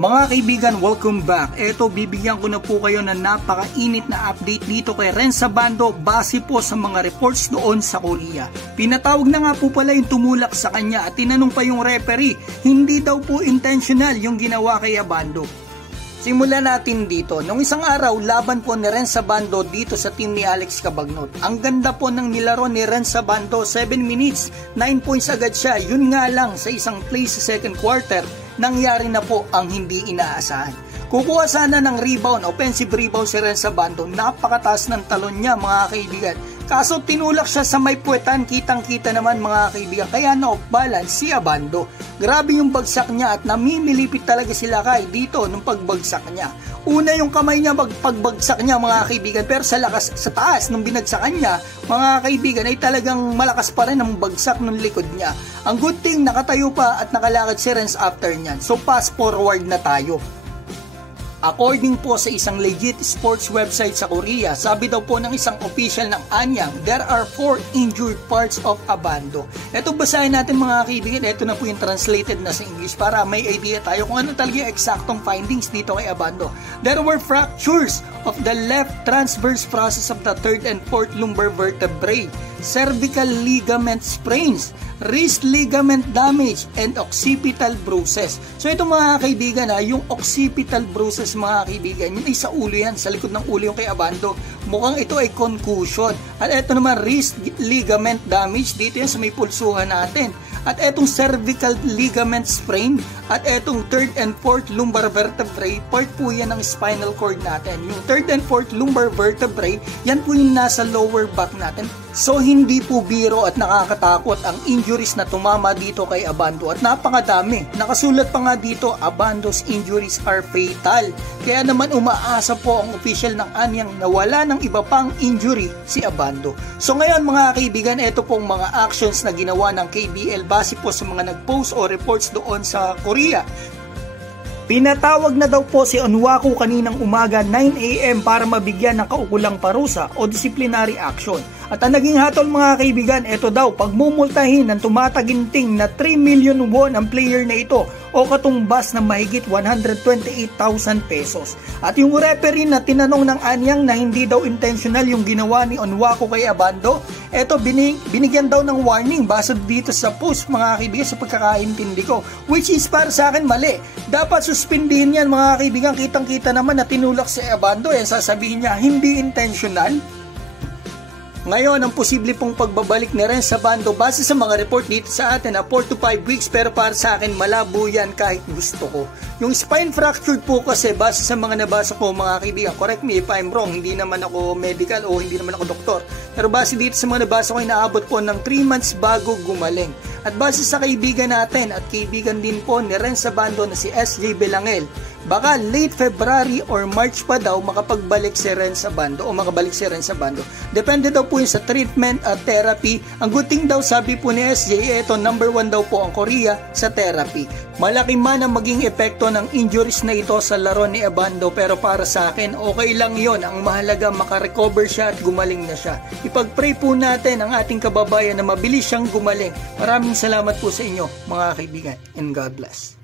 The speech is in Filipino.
Mga kaibigan, welcome back. Eto, bibigyan ko na po kayo ng napakainit na update dito kay Renz Abando base po sa mga reports doon sa Korea. Pinatawag na nga po pala yung tumulak sa kanya at tinanong pa yung referee, hindi daw po intentional yung ginawa kay Abando. Simulan natin dito. Nung isang araw, laban po ni Renz Abando dito sa team ni Alex Cabagnot. Ang ganda po ng nilaro ni Renz Abando, 7 minutes, 9 points agad siya. Yun nga lang, sa isang play sa second quarter, nangyari na po ang hindi inaasahan. Kukuha sana ng rebound, offensive rebound si Renz Abando. Napakataas ng talon niya mga kaibigan. Kaso tinulak siya sa may puwetan, kitang-kita naman mga kaibigan. Kaya na off balance si Abando. Grabe yung bagsak niya at namimilipit talaga sila kay dito nung pagbagsak niya. Una yung kamay niya pagbagsak niya mga kaibigan, pero sa taas nung binagsakan niya mga kaibigan ay talagang malakas pa rin ang bagsak ng likod niya. Ang good thing nakatayo pa at nakalakad si Renz after niyan. So fast forward na tayo. According po sa isang legit sports website sa Korea, sabi daw po ng isang official ng Anyang, there are 4 injured parts of Abando. Ito basahin natin mga kaibigan, ito na po yung translated na sa English para may idea tayo kung ano talaga yung eksaktong findings dito kay Abando. There were fractures of the left transverse process of the 3rd and 4th lumbar vertebrae, cervical ligament sprains, wrist ligament damage, and occipital bruises. So ito mga kaibigan yung occipital bruises mga kaibigan, yun ay sa ulo yan, sa likod ng ulo yung kay Abando. Mukhang ito ay concussion. At ito naman wrist ligament damage, dito yan sa may pulsuhan natin. At etong cervical ligament sprain, at etong 3rd and 4th lumbar vertebrae, part po yan ng spinal cord natin. Yung 3rd and 4th lumbar vertebrae, yan po yung nasa lower back natin. So hindi po biro at nakakatakot ang injuries na tumama dito kay Abando at napakadami. Nakasulat pa nga dito, Abando's injuries are fatal. Kaya naman umaasa po ang official ng Anyang na wala ng iba pang injury si Abando. So ngayon mga kaibigan, ito pong mga actions na ginawa ng KBL base po sa mga nag-post o reports doon sa Korea. Pinatawag na daw po si Onwaku kaninang umaga 9 AM para mabigyan ng kaukulang parusa o disciplinary action. At ang naging hatol mga kaibigan, ito daw, pagmumultahin ng tumataginting na 3 million won ang player na ito o katumbas na mahigit 128,000 pesos. At yung referee na tinanong ng Anyang na hindi daw intentional yung ginawa ni Onwaku kay Abando, ito binigyan daw ng warning base dito sa post mga kaibigan sa pagkakaintindi ko, which is para sa akin mali. Dapat suspindihin yan mga kaibigan, kitang-kita naman na tinulak si Abando, sasabihin niya hindi intentional. Ngayon, ang posible pong pagbabalik ni Renz Abando base sa mga report dito sa atin na 4 to 5 weeks, pero para sa akin malabo yan kahit gusto ko. Yung spine fractured po kasi base sa mga nabasa ko mga kaibigan, correct me if I'm wrong, hindi naman ako medical o hindi naman ako doktor, pero base dito sa mga nabasa ko inaabot po ng 3 months bago gumaling. At base sa kaibigan natin at kaibigan din po ni Renz Abando na si SJ Belangel, baka late February or March pa daw makapagbalik si Renz Abando o makabalik si Renz Abando. Depende daw po yun sa treatment at therapy. Ang good thing daw sabi po ni SJ, ito number 1 daw po ang Korea sa therapy. Malaki man ang maging epekto ng injuries na ito sa laro ni Abando, pero para sa akin okay lang yon. Ang mahalaga makarecover siya at gumaling na siya. Ipag-pray po natin ang ating kababayan na mabilis siyang gumaling. Maraming salamat po sa inyo mga kaibigan, and God bless.